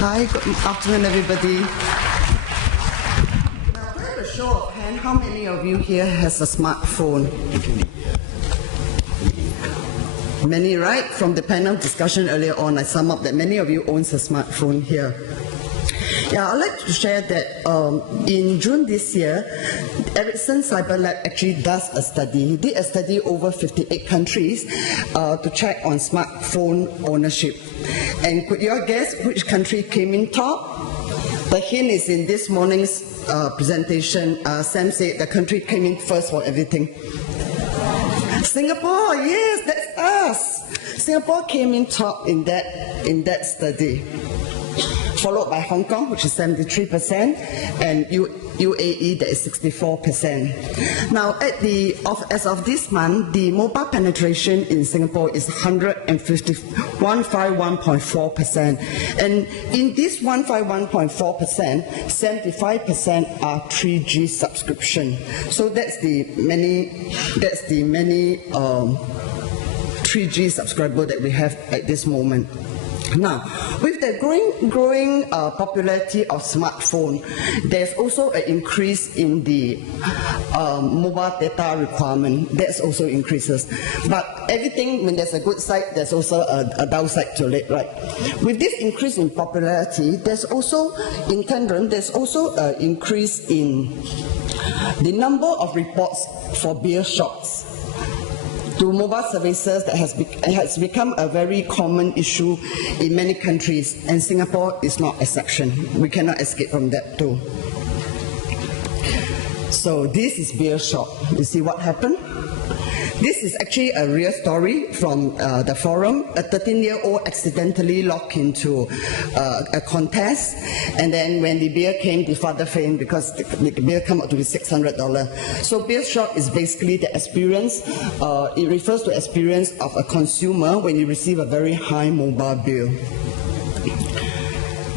Hi, good afternoon, everybody. Now, by a show of hand, how many of you here has a smartphone? Many, right? From the panel discussion earlier on, I sum up that many of you owns a smartphone here. Yeah, I'd like to share that in June this year, Ericsson Cyber Lab actually does a study. He did a study over 58 countries to check on smartphone ownership. And could you all guess which country came in top? The hint is in this morning's presentation. Sam said the country came in first for everything. Singapore, yes, that's us. Singapore came in top in that study, followed by Hong Kong, which is 73%, and UAE, that is 64%. Now, as of this month, the mobile penetration in Singapore is 151.4%. And in this 151.4%, 75% are 3G subscription. So that's the many 3G subscriber that we have at this moment. Now, with the growing popularity of smartphone, there's also an increase in the mobile data requirement. That also increases. But everything, when there's a good side, there's also a downside to it, right? With this increase in popularity, there's also, in tandem, there's also an increase in the number of reports for beer shops to mobile services that has become a very common issue in many countries, and Singapore is not exception. We cannot escape from that too. So this is beer shop. You see what happened? This is actually a real story from the forum. A 13-year-old accidentally logged into a contest, and then when the beer came, the father fainted because the beer came out to be $600. So beer shop is basically the experience. It refers to experience of a consumer when you receive a very high mobile bill.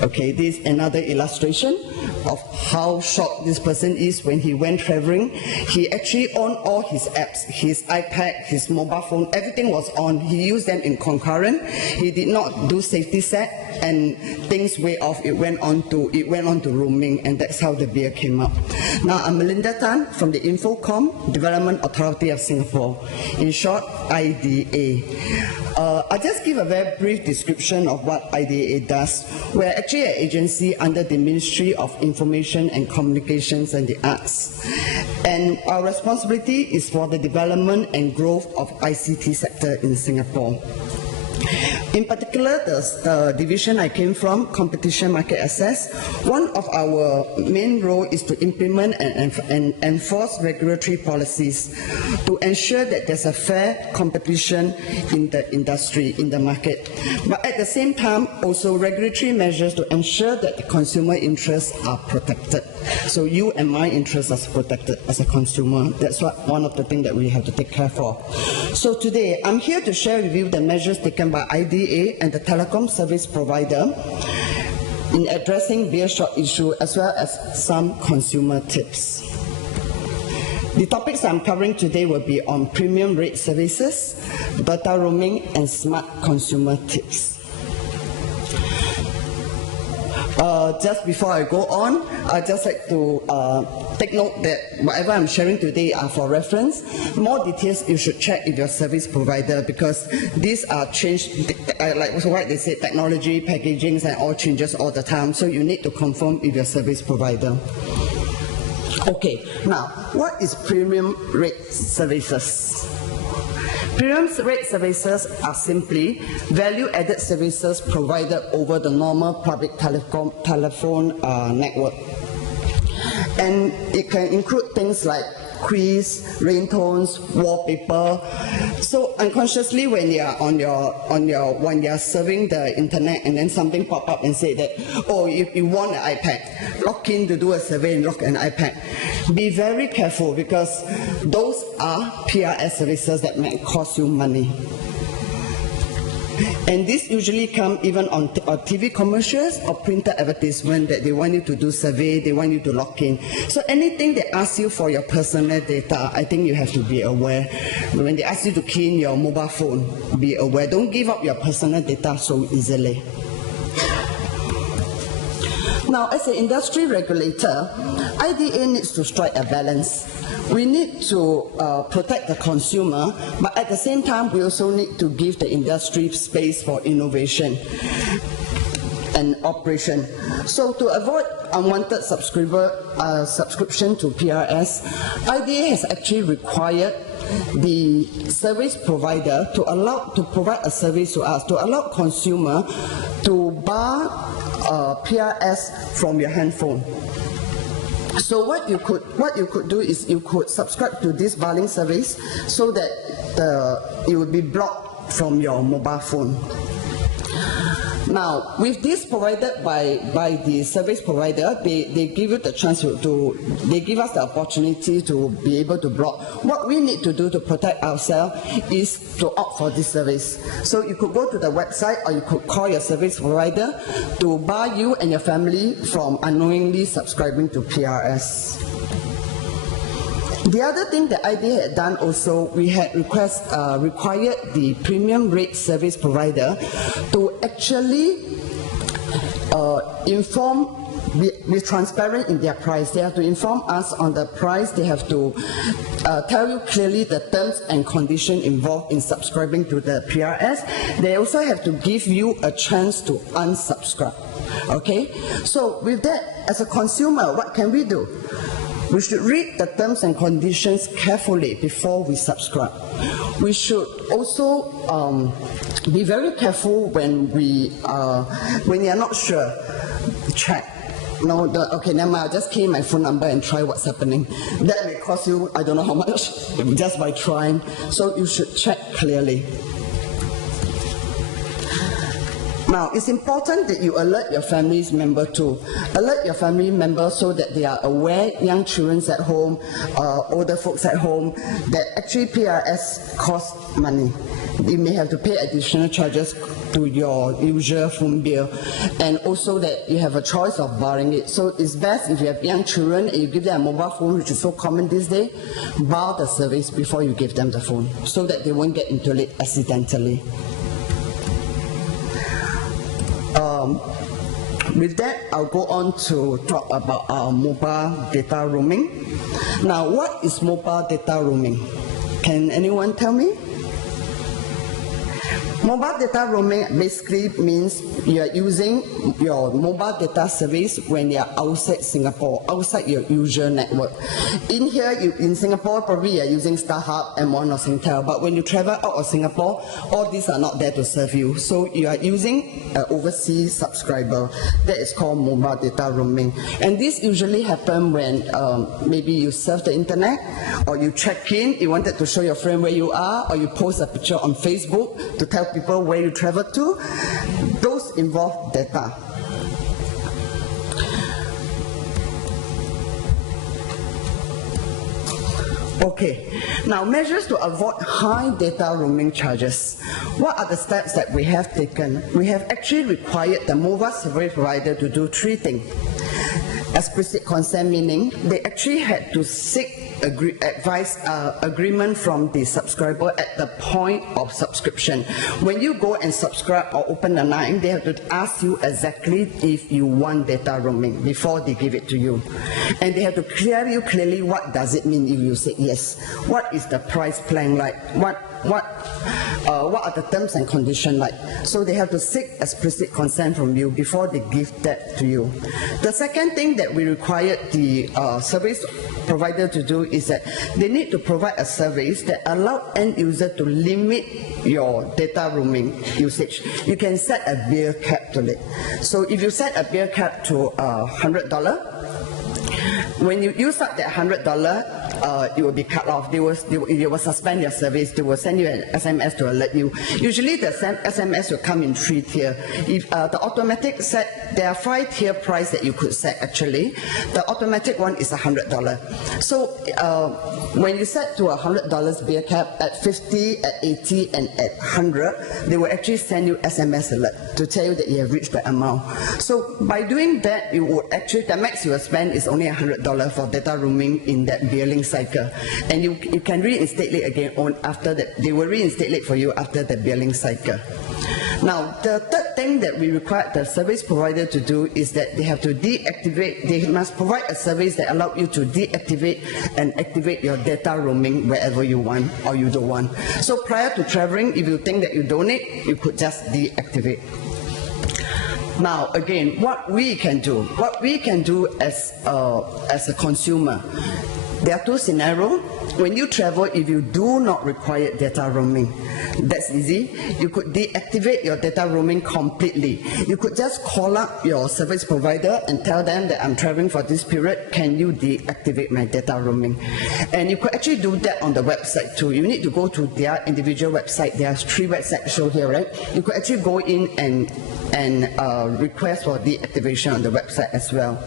Okay, this is another illustration of how shocked this person is when he went traveling. He actually on all his apps, his iPad, his mobile phone, everything was on. He used them in concurrent. He did not do safety set, and things way off. It went on to roaming, and that's how the beer came up. Now, I'm Melinda Tan from the Infocomm, Development Authority of Singapore. In short, IDA. I'll just give a very brief description of what IDA does. We're actually an agency under the Ministry of Information and Communications and the Arts. And our responsibility is for the development and growth of ICT sector in Singapore. In particular, the division I came from, Competition Market Access, one of our main role is to implement and enforce regulatory policies to ensure that there's a fair competition in the industry, in the market. But at the same time, also regulatory measures to ensure that the consumer interests are protected. So you and my interests are protected as a consumer. That's one of the things that we have to take care of. So today, I'm here to share with you the measures taken by IDA and the telecom service provider in addressing beer shop issue, as well as some consumer tips. The topics I'm covering today will be on premium rate services, data roaming, and smart consumer tips. Just before I go on, I'd just like to take note that whatever I'm sharing today are for reference. More details you should check with your service provider, because these are changed, like what they say, technology, packagings, and all changes all the time. So you need to confirm with your service provider. Okay, now what is premium rate services? Premium rate services are simply value-added services provided over the normal public telephone network. And it can include things like quiz, ringtones, wallpaper. So unconsciously, when you're when you're surfing the internet and then something pop up and say that, oh, if you want an iPad, log in to do a survey and log an iPad. Be very careful, because those are PRS services that may cost you money. And this usually come even on TV commercials or printed advertisement that they want you to do survey, they want you to log in. So anything that asks you for your personal data, I think you have to be aware. When they ask you to key in your mobile phone, be aware. Don't give up your personal data so easily. Now, as an industry regulator, IDA needs to strike a balance. We need to protect the consumer, but at the same time, we also need to give the industry space for innovation and operation. So to avoid unwanted subscription to PRS, IDA has actually required the service provider to provide a service to us, to allow consumer to bar PRS from your handphone. So what you could do is you could subscribe to this barring service so that it will be blocked from your mobile phone. Now, with this provided by the service provider, they give you the chance they give us the opportunity to be able to block. What we need to do to protect ourselves is to opt for this service. So you could go to the website or you could call your service provider to bar you and your family from unknowingly subscribing to PRS. The other thing that IDA had done also, we had required the premium rate service provider to actually be transparent in their price. They have to inform us on the price. They have to tell you clearly the terms and conditions involved in subscribing to the PRS. They also have to give you a chance to unsubscribe. Okay? So with that, as a consumer, what can we do? We should read the terms and conditions carefully before we subscribe. We should also be very careful when you are not sure. Check. No, okay, never mind. I'll just key my phone number and try what's happening. That may cost you, I don't know how much, just by trying. So you should check clearly. Now, it's important that you alert your family's member too. Alert your family members so that they are aware, young children at home, older folks at home, that actually PRS costs money. You may have to pay additional charges to your usual phone bill, and also that you have a choice of barring it. So it's best if you have young children and you give them a mobile phone, which is so common these days, bar the service before you give them the phone so that they won't get into it accidentally. With that, I'll go on to talk about our mobile data roaming. Now, what is mobile data roaming? Can anyone tell me? Mobile data roaming basically means you are using your mobile data service when you are outside Singapore, outside your usual network. In here, in Singapore, probably you are using StarHub, M1 or Singtel, but when you travel out of Singapore, all these are not there to serve you. So you are using an overseas subscriber. That is called mobile data roaming. And this usually happens when maybe you surf the internet, or you check in, you wanted to show your friend where you are, or you post a picture on Facebook to tell people where you travel to. Those involve data. Okay, now measures to avoid high data roaming charges. What are the steps that we have taken? We have actually required the mobile service provider to do three things. Explicit consent, meaning they actually had to seek agreement from the subscriber at the point of subscription. When you go and subscribe or open the line, they have to ask you exactly if you want data roaming before they give it to you. And they have to clear you clearly what does it mean if you say yes. What is the price plan like? What are the terms and conditions like? So they have to seek explicit consent from you before they give that to you. The second thing that we required the service provider to do is that they need to provide a service that allows end user to limit your data roaming usage. You can set a bill cap to it. So if you set a bill cap to $100, when you use up that $100, it will be cut off. They will suspend your service. They will send you an SMS to alert you. Usually the SMS will come in 3 tiers. If the automatic set, there are 5 tier price that you could set actually. The automatic one is $100. So when you set to $100 bill cap, at 50, at 80, and at 100, they will actually send you SMS alert to tell you that you have reached the amount. So by doing that, you would actually, the max you will spend is only $100 for data roaming in that billing cycle, and you can reinstate it again after that. They will reinstate it for you after the billing cycle. Now, the third thing that we require the service provider to do is that they have to deactivate, they must provide a service that allows you to deactivate and activate your data roaming wherever you want or you don't want. So prior to traveling, if you think that you don't need, you could just deactivate. Now, again, what we can do as a consumer, there are two scenarios. When you travel, if you do not require data roaming, that's easy. You could deactivate your data roaming completely. You could just call up your service provider and tell them that I'm traveling for this period, can you deactivate my data roaming? And you could actually do that on the website too. You need to go to their individual website. There are 3 websites shown here, right? You could actually go in and request for deactivation on the website as well.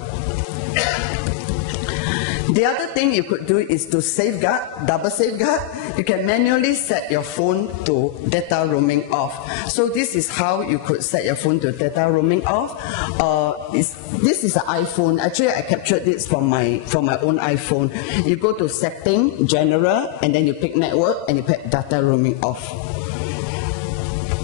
The other thing you could do is to safeguard, double safeguard. You can manually set your phone to data roaming off. So this is how you could set your phone to data roaming off. This is an iPhone. Actually, I captured this from my own iPhone. You go to Setting, General, and then you pick Network, and you pick data roaming off.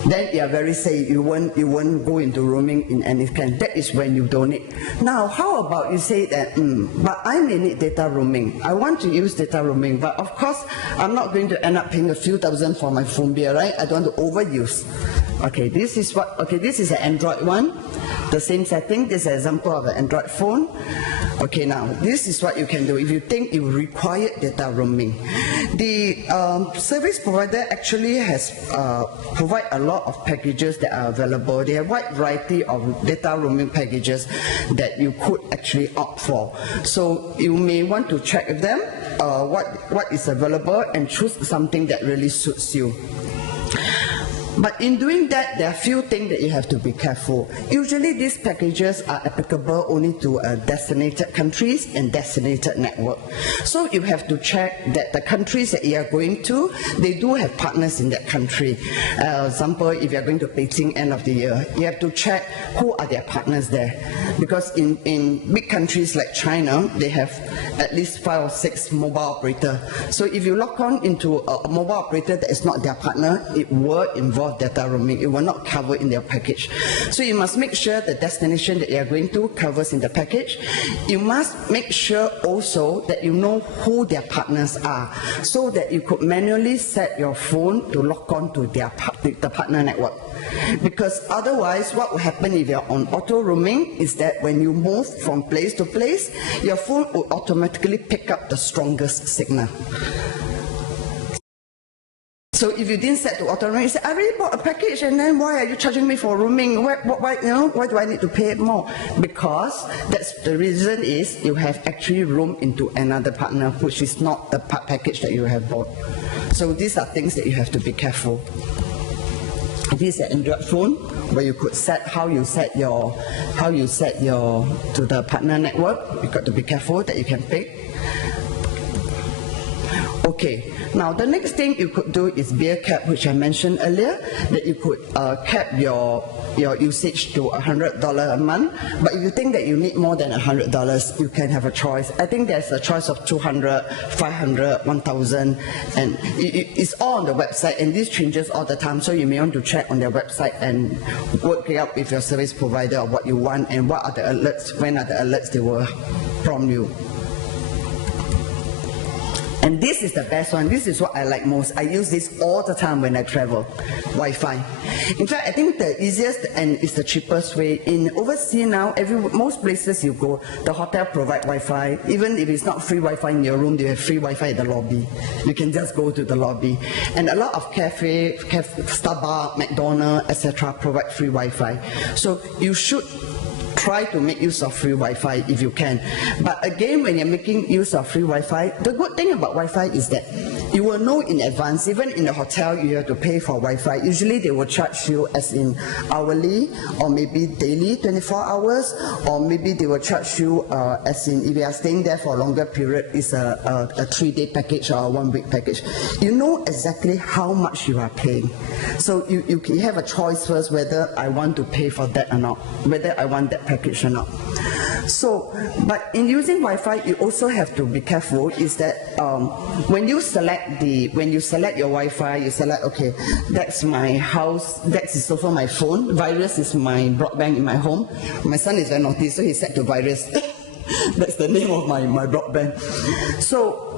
Then you are very safe. You won't go into roaming in any kind. That is when you don't need. Now, how about you say that, but I may need data roaming. I want to use data roaming, but of course, I'm not going to end up paying a few thousand for my phone bill, right? I don't want to overuse. Okay, this is an Android one. The same setting. This is an example of an Android phone. Okay, now this is what you can do if you think you require data roaming. The service provider actually has provide a lot of packages that are available. They have a wide variety of data roaming packages that you could actually opt for. So you may want to check with them what is available and choose something that really suits you. But in doing that, there are a few things that you have to be careful. Usually these packages are applicable only to designated countries and designated network. So you have to check that the countries that you are going to, they do have partners in that country. Example, if you are going to Beijing end of the year, you have to check who are their partners there. Because in big countries like China, they have at least 5 or 6 mobile operators. So if you log on into a mobile operator that is not their partner, it will involve data roaming. It will not cover in their package. So you must make sure the destination that you are going to covers in the package. You must make sure also that you know who their partners are, so that you could manually set your phone to lock on to the partner network. Because otherwise, what will happen if you're on auto roaming is that when you move from place to place, your phone will automatically pick up the strongest signal. So if you didn't set to auto roaming, you say, I already bought a package, and then why are you charging me for roaming? Why do I need to pay more? Because that's the reason is you have actually roamed into another partner, which is not the package that you have bought. So these are things that you have to be careful. This is an Android phone where you could set how you set your to the partner network. You got to be careful that you can pick. Okay, now the next thing you could do is bill cap, which I mentioned earlier, that you could cap your usage to $100 a month. But if you think that you need more than $100, you can have a choice. I think there's a choice of $200, $500, $1,000, and it's all on the website, and this changes all the time, so you may want to check on their website and work it out with your service provider of what you want and what are the alerts, when are the alerts they will prompt you. And this is the best one. This is what I like most. I use this all the time when I travel. Wi-Fi. In fact, I think the easiest and is the cheapest way. In overseas now, most places you go, the hotel provide Wi-Fi. Even if it's not free Wi-Fi in your room, they have free Wi-Fi at the lobby. You can just go to the lobby. And a lot of cafe, Starbucks, McDonald's, etc. provide free Wi-Fi. So you should try to make use of free Wi-Fi if you can. But again, when you're making use of free Wi-Fi, the good thing about Wi-Fi is that you will know in advance. Even in the hotel, you have to pay for Wi-Fi. Usually they will charge you as in hourly or maybe daily, 24 hours, or maybe they will charge you as in if you are staying there for a longer period, it's a 3-day package or a 1-week package. You know exactly how much you are paying. So you have a choice first whether I want to pay for that or not, whether I want that package or not. So, but in using Wi-Fi, you also have to be careful. Is that when you select your Wi-Fi, you select, okay, that's my house, that is also my phone. Virus is my broadband in my home. My son is very naughty, so he set to virus. That's the name of my broadband. So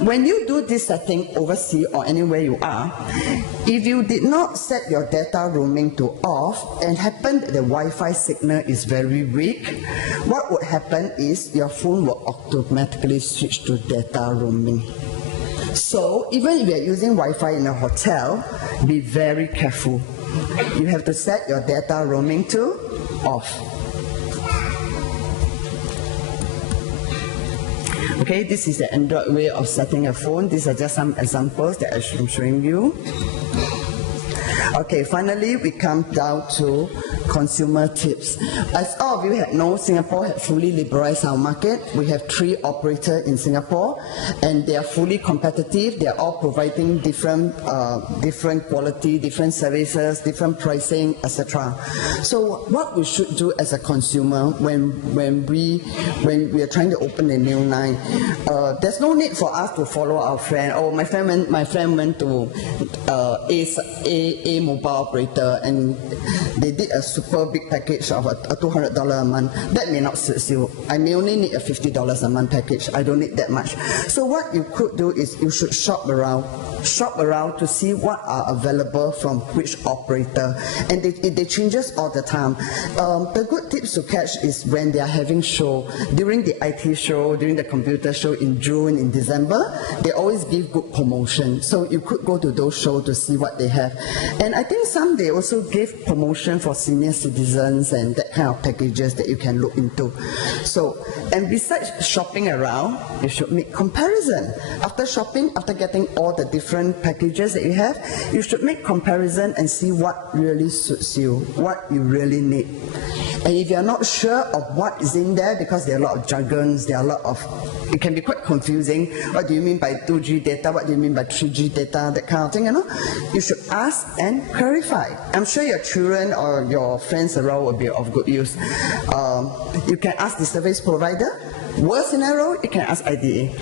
when you do this setting overseas or anywhere you are, if you did not set your data roaming to off and happen that the Wi-Fi signal is very weak, what would happen is your phone will automatically switch to data roaming. So even if you are using Wi-Fi in a hotel, be very careful. You have to set your data roaming to off. Okay, this is the Android way of setting a phone. These are just some examples that I'm showing you. Okay, finally we come down to consumer tips. As all of you know, Singapore has fully liberalized our market. We have 3 operators in Singapore, and they are fully competitive. They are all providing different quality, different services, different pricing, etc. So what we should do as a consumer when we are trying to open a new line, there's no need for us to follow our friend. Oh, my friend went to a mobile operator and they did a super big package of a $200 a month. That may not suit you. I may only need a $50 a month package. I don't need that much. So what you could do is you should shop around to see what are available from which operator, and they changes all the time. The good tips to catch is when they are having show, during the IT show, during the computer show in June, in December, they always give good promotion. So you could go to those shows to see what they have. And I think some they also give promotion for senior citizens and that kind of packages that you can look into. So, and besides shopping around, you should make comparison. After shopping, after getting all the different packages that you have, you should make comparison and see what really suits you, what you really need. And if you're not sure of what is in there, because there are a lot of jargons, there are a lot of, it can be quite confusing. What do you mean by 2G data? What do you mean by 3G data? That kind of thing, you know. You should ask and clarify. I'm sure your children or your friends around will be of good use. You can ask the service provider. Worst scenario, you can ask IDA.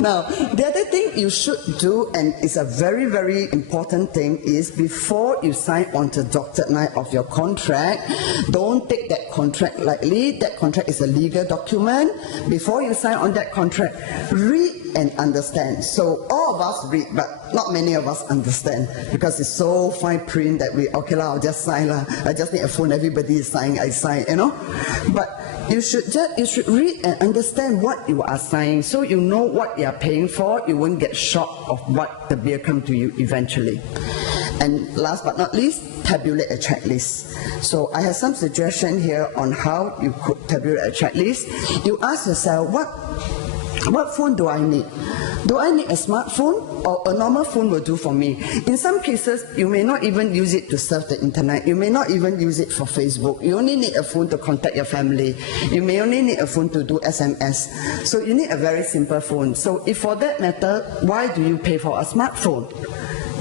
Now, the other thing you should do, and it's a very, very important thing, is before you sign on to the dotted line of your contract, don't take that contract lightly. That contract is a legal document. Before you sign on that contract, read and understand. So all of us read, but not many of us understand, because it's so fine print that okay lah, I'll just sign lah. I just need a phone, everybody is signing, I sign, you know. But you should read and understand what you are signing, so you know what you are paying for. You won't get shocked of what the bill comes to you eventually. And last but not least, tabulate a checklist. So I have some suggestions here on how you could tabulate a checklist. You ask yourself, what phone do I need? Do I need a smartphone, or a normal phone will do for me? In some cases, you may not even use it to surf the internet. You may not even use it for Facebook. You only need a phone to contact your family. You may only need a phone to do SMS. So you need a very simple phone. So if for that matter, why do you pay for a smartphone?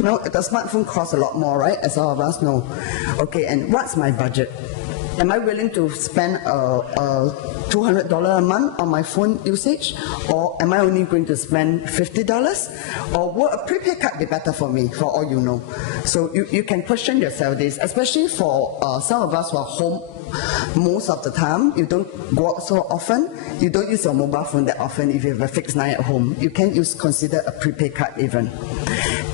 No, the smartphone costs a lot more, right? As all of us know. Okay, and what's my budget? Am I willing to spend $200 a month on my phone usage, or am I only going to spend $50? Or will a prepaid card be better for me, for all you know? So you can question yourself this, especially for some of us who are home most of the time. You don't go out so often. You don't use your mobile phone that often. If you have a fixed line at home, you can consider a prepaid card even.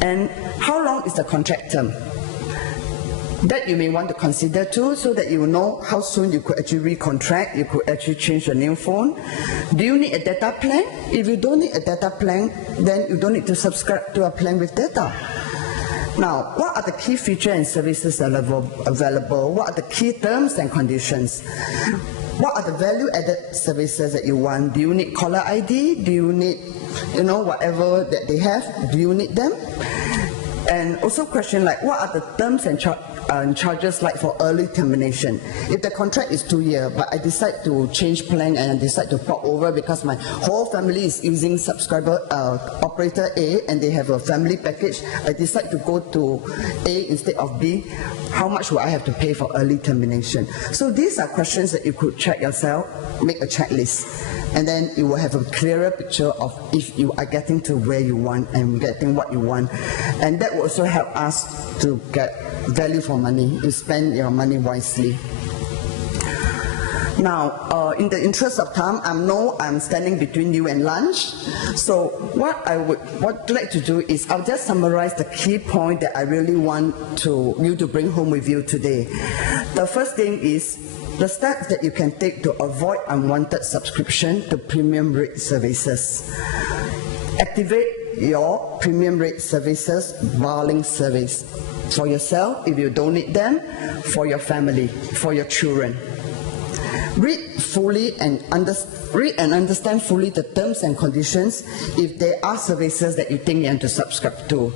And how long is the contract term? That you may want to consider too, so that you know how soon you could actually recontract, you could actually change your new phone. Do you need a data plan? If you don't need a data plan, then you don't need to subscribe to a plan with data. Now, what are the key features and services available? What are the key terms and conditions? What are the value-added services that you want? Do you need caller ID? Do you need, whatever that they have? Do you need them? And also question like, what are the terms and charges like for early termination. If the contract is 2 years, but I decide to change plan and I decide to port over because my whole family is using subscriber operator A and they have a family package, I decide to go to A instead of B, how much will I have to pay for early termination? So these are questions that you could check yourself, make a checklist, and then you will have a clearer picture of if you are getting to where you want and getting what you want. And that will also help us to get value for money, to spend your money wisely. Now, in the interest of time, I'm standing between you and lunch. So what I'd like to do is I'll just summarize the key point that I really want you to bring home with you today. The first thing is the steps that you can take to avoid unwanted subscription to premium rate services. Activate your premium rate services barring service. For yourself, if you don't need them, for your family, for your children. Read and understand fully the terms and conditions if there are services that you think you have to subscribe to.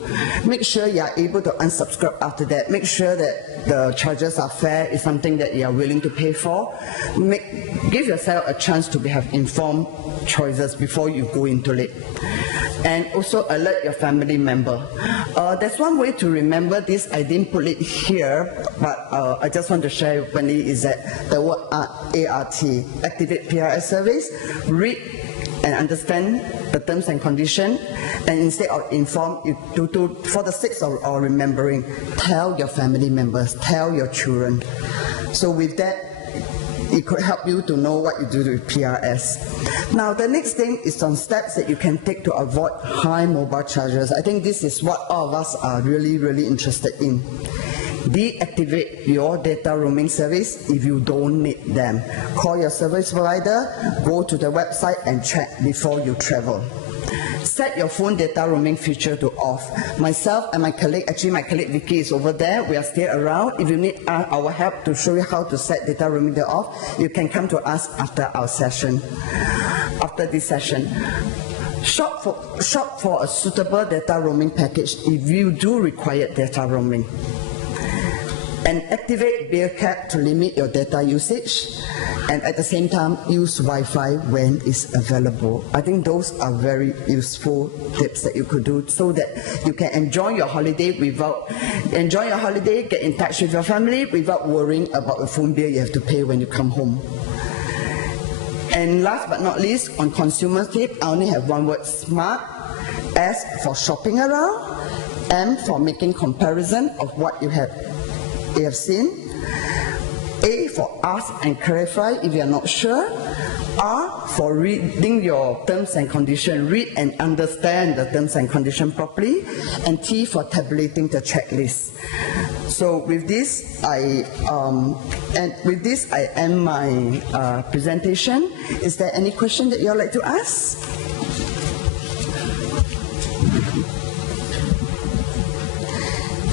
Make sure you are able to unsubscribe after that. Make sure that the charges are fair, is something that you are willing to pay for. Give yourself a chance to have informed choices before you go into it. And also alert your family member. There's one way to remember this, I didn't put it here, but I just want to share openly, is that the word ART, Activate PRS Service. Read and understand the terms and conditions, and instead of inform, for the sake of remembering, tell your family members, tell your children. So with that, it could help you to know what you do with PRS. Now, the next thing is some steps that you can take to avoid high mobile charges. I think this is what all of us are really, really interested in. Deactivate your data roaming service if you don't need them. Call your service provider, go to the website and check before you travel. Set your phone data roaming feature to off. Myself and my colleague, actually my colleague Vicky is over there, we are still around. If you need our help to show you how to set data roaming to off, you can come to us after our session, after this session. Shop for a suitable data roaming package if you do require data roaming. And activate bill cap to limit your data usage, and at the same time use Wi-Fi when it's available. I think those are very useful tips that you could do so that you can enjoy your holiday get in touch with your family without worrying about the phone bill you have to pay when you come home. And last but not least, on consumer tip, I only have one word: smart. S for shopping around, M for making comparison of what you have seen, A for ask and clarify if you are not sure, R for reading your terms and conditions, read and understand the terms and conditions properly, and T for tabulating the checklist. So with this, I end my presentation. Is there any question that you would like to ask?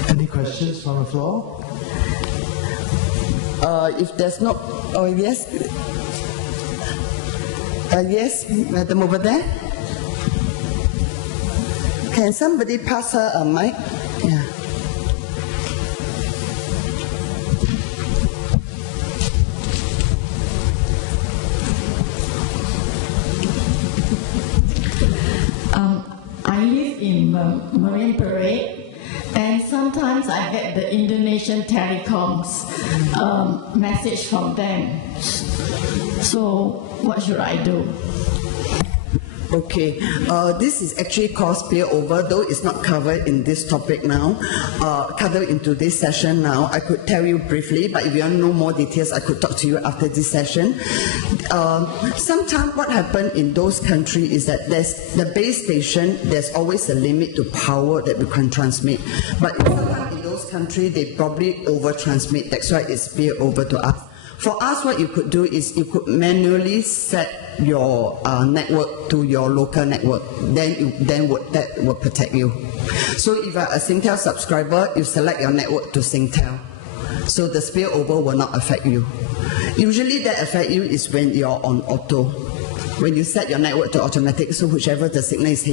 Any questions from the floor? If there's no, oh yes, yes, madam over there. Can somebody pass her a mic? Yeah. I live in Marine Parade, and sometimes I get the Indonesian telecoms message from them. So what should I do? Okay, this is actually called spillover, though it's not covered in this topic now, covered into this session now. I could tell you briefly, but if you want to know more details, I could talk to you after this session. Sometimes what happens in those countries is that there's the base station, there's always a limit to power that we can transmit. But in those countries, they probably over-transmit, that's why it's spillover to us. For us, what you could do is you could manually set your network to your local network. That will protect you. So if you are a Singtel subscriber, you select your network to Singtel. So the spillover will not affect you. Usually that affect you is when you're on auto. When you set your network to automatic, so whichever the signal is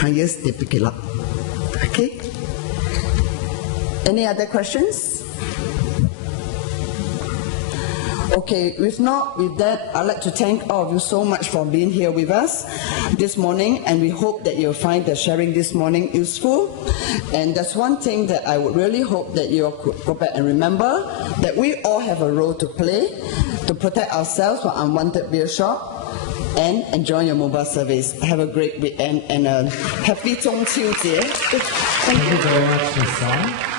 highest, they pick it up. Okay? Any other questions? Okay, with that, I'd like to thank all of you so much for being here with us this morning, and we hope that you'll find the sharing this morning useful. And that's one thing that I would really hope that you'll go back and remember, that we all have a role to play to protect ourselves from unwanted beer shop, and enjoy your mobile service. Have a great weekend and a happy 中秋节. Thank you very much, Ms. Tan.